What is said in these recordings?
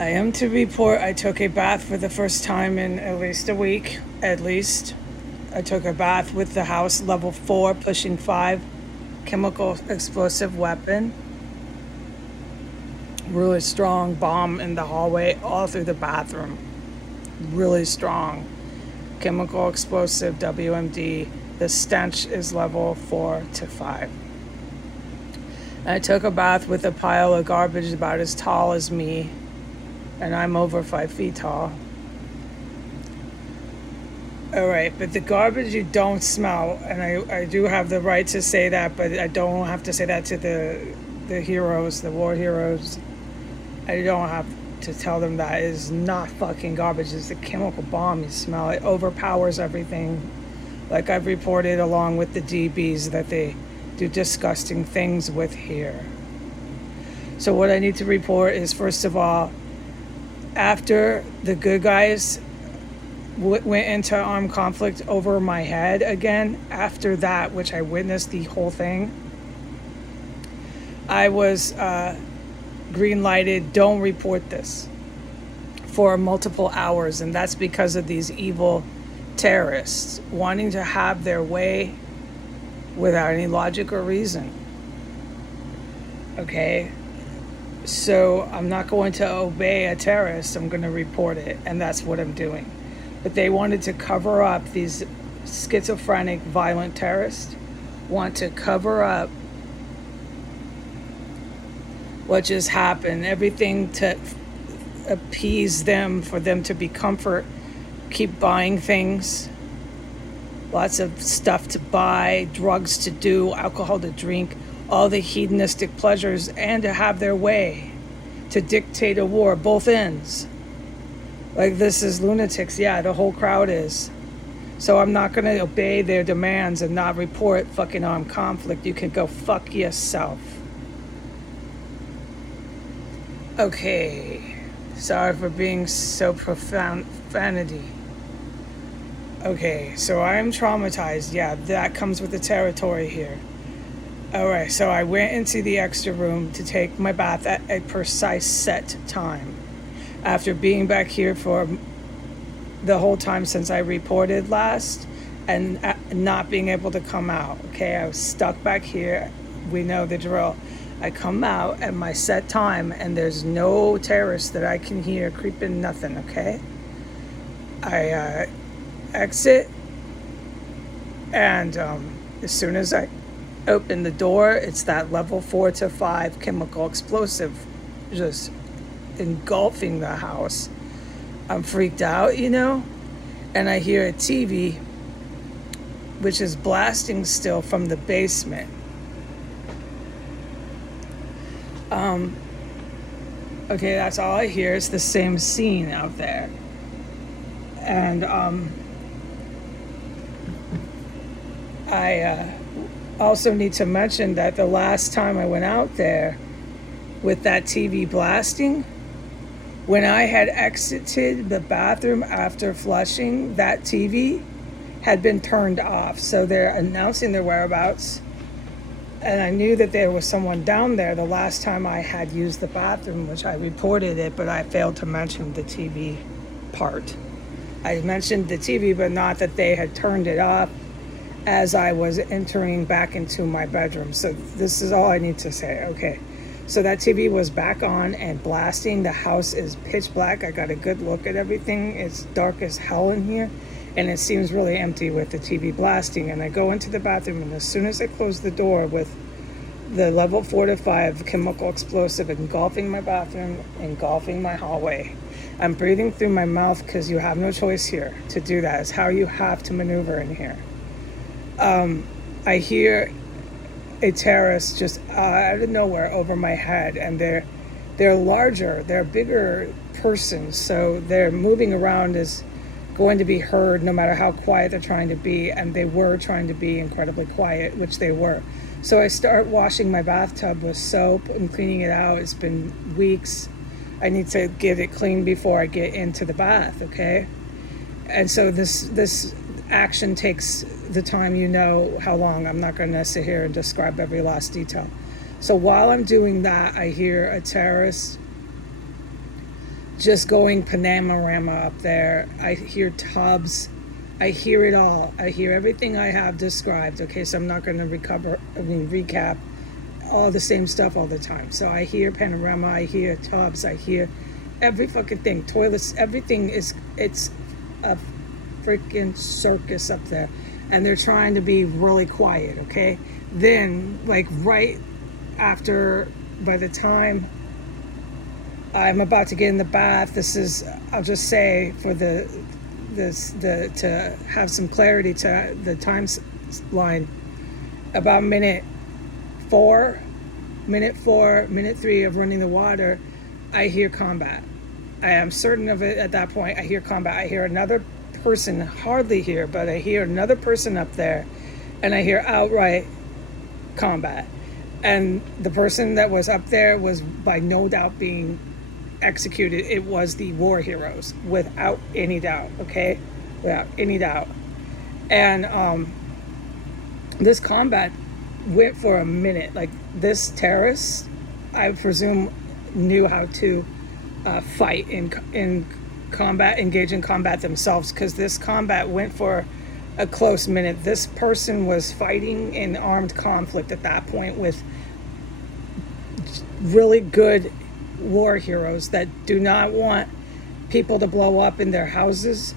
I am to report I took a bath for the first time in at least a week. At least. I took a bath with the house level 4, pushing 5 chemical explosive weapon. Really strong bomb in the hallway, all through the bathroom. Really strong. Chemical explosive WMD. The stench is level 4 to 5. I took a bath with a pile of garbage about as tall as me, and I'm over 5 feet tall. All right, but the garbage you don't smell, and I do have the right to say that, but I don't have to say that to the heroes, the war heroes. I don't have to tell them that. It is not fucking garbage. It's a chemical bomb. You smell it. Overpowers everything. Like I've reported along with the DBs that they do disgusting things with here. So what I need to report is, first of all, after the good guys went into armed conflict over my head again, after that, which I witnessed the whole thing, I was green lighted, don't report this, for multiple hours. And that's because of these evil terrorists wanting to have their way without any logic or reason. Okay? So I'm not going to obey a terrorist. I'm going to report it. And that's what I'm doing. But they wanted to cover up, these schizophrenic, violent terrorists want to cover up what just happened. Everything to appease them, for them to be comfort. Keep buying things. Lots of stuff to buy, drugs to do, alcohol to drink, all the hedonistic pleasures, and to have their way, to dictate a war, both ends. Like, this is lunatics. Yeah, the whole crowd is. So I'm not going to obey their demands and not report fucking armed conflict. You can go fuck yourself. Okay. Sorry for being so profanity. Okay, so I'm traumatized. Yeah, that comes with the territory here. Alright, so I went into the extra room to take my bath at a precise set time. After being back here for the whole time since I reported last and not being able to come out. Okay, I was stuck back here. We know the drill. I come out at my set time and there's no terrorists that I can hear creeping, nothing, okay? I exit, and as soon as I open the door, it's that level 4 to 5 chemical explosive just engulfing the house. I'm freaked out, and I hear a TV which is blasting still from the basement. Okay, that's all I hear. It's the same scene out there. And I also need to mention that the last time I went out there with that TV blasting, when I had exited the bathroom after flushing, that TV had been turned off. So they're announcing their whereabouts. And I knew that there was someone down there the last time I had used the bathroom, which I reported it, but I failed to mention the TV part. I mentioned the TV, but not that they had turned it off as I was entering back into my bedroom. So this is all I need to say. Okay. So that TV was back on and blasting. The house is pitch black. I got a good look at everything. It's dark as hell in here. And it seems really empty with the TV blasting. And I go into the bathroom, and as soon as I close the door with the level 4 to 5 chemical explosive engulfing my bathroom, engulfing my hallway, I'm breathing through my mouth because you have no choice here to do that. It's how you have to maneuver in here. I hear a terrorist just out of nowhere over my head, and they're larger, they're bigger persons, so their moving around is going to be heard no matter how quiet they're trying to be, and they were trying to be incredibly quiet, which they were. So I start washing my bathtub with soap and cleaning it out. It's been weeks. I need to get it clean before I get into the bath, okay? And so this action takes the time, how long. I'm not going to sit here and describe every last detail. So while I'm doing that, I hear a terrorist just going Panorama up there. I hear tubs. I hear it all. I hear everything I have described. Okay, so I'm not going to recap all the same stuff all the time. So I hear Panorama. I hear tubs. I hear every fucking thing. Toilets. Everything is. It's a freaking circus up there, and they're trying to be really quiet. Okay, then like right after, by the time I'm about to get in the bath, this is, I'll just say for to have some clarity to the timeline, about minute 3 of running the water, I hear combat. I am certain of it at that point. I hear combat. I hear another person, hardly here, but I hear another person up there, and I hear outright combat. And the person that was up there was by no doubt being executed. It was the war heroes, without any doubt. Okay, without any doubt. And this combat went for a minute. Like, this terrorist, I presume, knew how to fight in combat, engage in combat themselves, because this combat went for a close minute. This person was fighting in armed conflict at that point with really good war heroes that do not want people to blow up in their houses.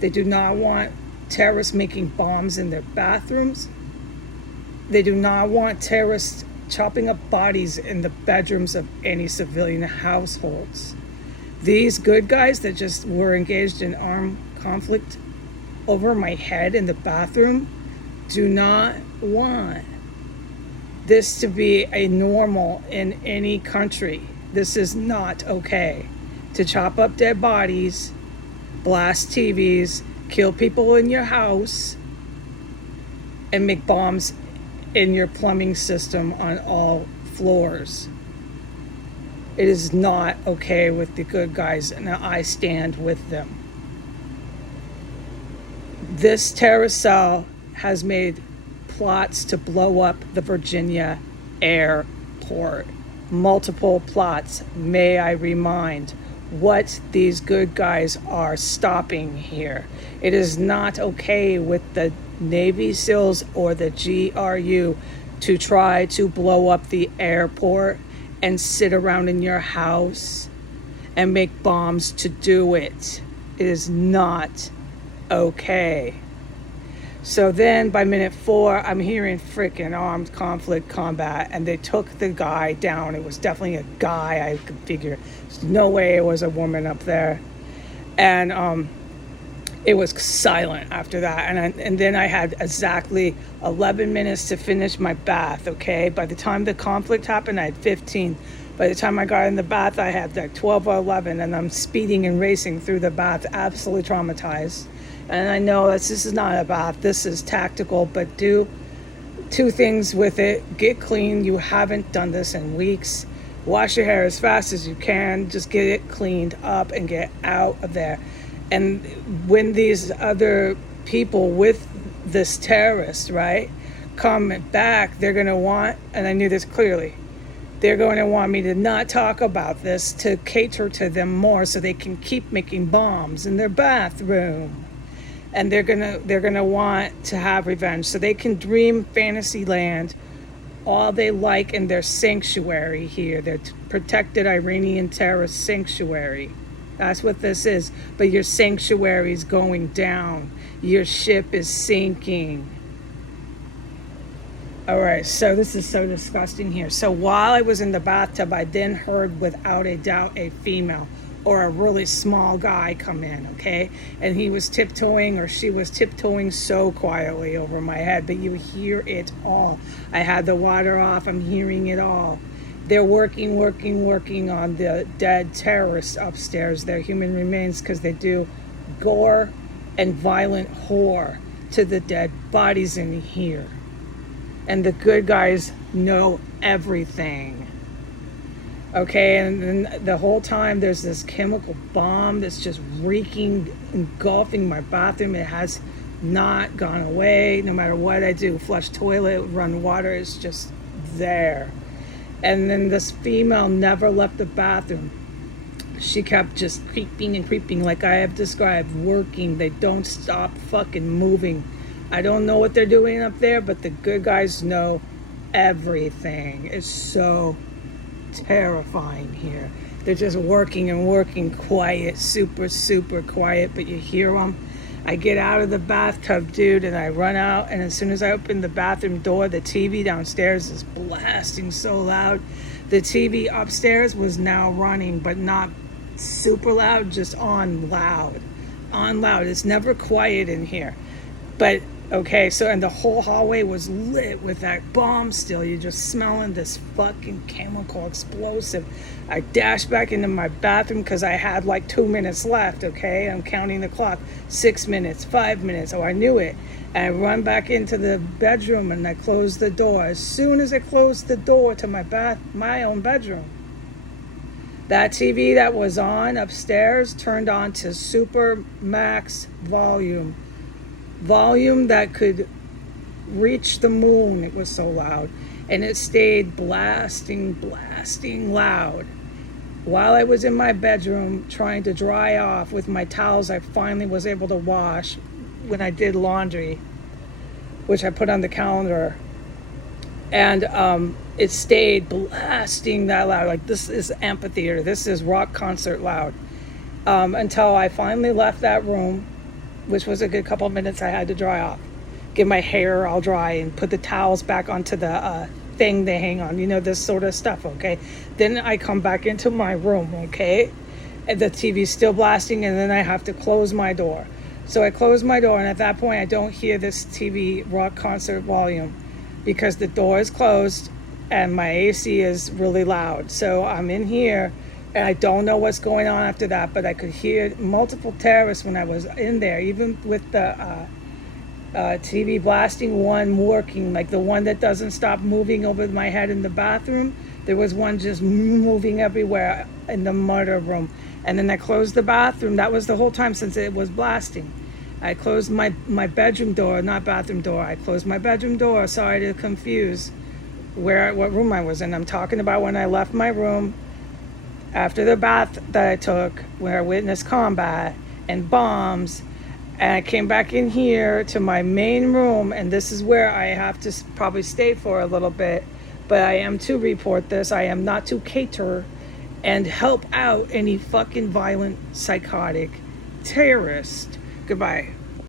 They do not want terrorists making bombs in their bathrooms. They do not want terrorists chopping up bodies in the bedrooms of any civilian households. These good guys that just were engaged in armed conflict over my head in the bathroom do not want this to be a normal in any country. This is not okay. To chop up dead bodies, blast TVs, kill people in your house, and make bombs in your plumbing system on all floors. It is not okay with the good guys, and I stand with them. This terrorist cell has made plots to blow up the Virginia airport. Multiple plots, may I remind, what these good guys are stopping here. It is not okay with the Navy SEALs or the GRU to try to blow up the airport and sit around in your house and make bombs to do it. It is not okay. So then by minute 4, I'm hearing freaking armed conflict combat, and they took the guy down. It was definitely a guy, I could figure. There's no way it was a woman up there. And it was silent after that. And then I had exactly 11 minutes to finish my bath, okay? By the time the conflict happened, I had 15. By the time I got in the bath, I had like 12 or 11, and I'm speeding and racing through the bath, absolutely traumatized. And I know this is not a bath, this is tactical, but do 2 things with it. Get clean. You haven't done this in weeks. Wash your hair as fast as you can. Just get it cleaned up and get out of there. And when these other people with this terrorist, right, come back, they're going to want, and I knew this clearly, they're going to want me to not talk about this, to cater to them more so they can keep making bombs in their bathroom. And they're gonna want to have revenge, so they can dream fantasy land all they like in their sanctuary here, their protected Iranian terrorist sanctuary. That's what this is. But your sanctuary is going down. Your ship is sinking. All right, so this is so disgusting here. So while I was in the bathtub, I then heard, without a doubt, a female or a really small guy come in, okay? And he was tiptoeing, or she was tiptoeing so quietly over my head, but you hear it all. I had the water off, I'm hearing it all. They're working on the dead terrorists upstairs, their human remains, because they do gore and violent horror to the dead bodies in here. And the good guys know everything. Okay, and then the whole time there's this chemical bomb that's just reeking, engulfing my bathroom. It has not gone away. No matter what I do, flush toilet, run water, it's just there. And then this female never left the bathroom. She kept just creeping and creeping, like I have described, working. They don't stop fucking moving. I don't know what they're doing up there, but the good guys know everything. It's so terrifying here. They're just working and working, quiet, super, super quiet, but you hear them. I get out of the bathtub, dude, and I run out, and as soon as I open the bathroom door, the TV downstairs is blasting so loud. The TV upstairs was now running, but not super loud, just on loud. On loud. It's never quiet in here. But okay, so and the whole hallway was lit with that bomb still. You're just smelling this fucking chemical explosive. I dashed back into my bathroom because I had like 2 minutes left, okay? I'm counting the clock. 6 minutes, 5 minutes. Oh, I knew it. And I run back into the bedroom and I closed the door. As soon as I closed the door to my own bedroom, that TV that was on upstairs turned on to super max volume. Volume that could reach the moon. It was so loud. And it stayed blasting loud. While I was in my bedroom trying to dry off with my towels I finally was able to wash when I did laundry, which I put on the calendar. And it stayed blasting that loud. Like, this is amphitheater. This is rock concert loud. Until I finally left that room, which was a good couple of minutes I had to dry off. Get my hair all dry and put the towels back onto the thing they hang on. You know, this sort of stuff, okay? Then I come back into my room, okay? And the TV's still blasting, and then I have to close my door. So I close my door, and at that point, I don't hear this TV rock concert volume because the door is closed and my AC is really loud. So I'm in here, and I don't know what's going on after that, but I could hear multiple terrorists when I was in there, even with the TV blasting, one working, like the one that doesn't stop moving over my head in the bathroom. There was one just moving everywhere in the murder room. And then I closed the bathroom. That was the whole time since it was blasting. I closed my bedroom door, not bathroom door. I closed my bedroom door. Sorry to confuse what room I was in. I'm talking about when I left my room after the bath that I took, where I witnessed combat and bombs. And I came back in here to my main room, and this is where I have to probably stay for a little bit. But I am to report this. I am not to cater and help out any fucking violent, psychotic terrorist. Goodbye.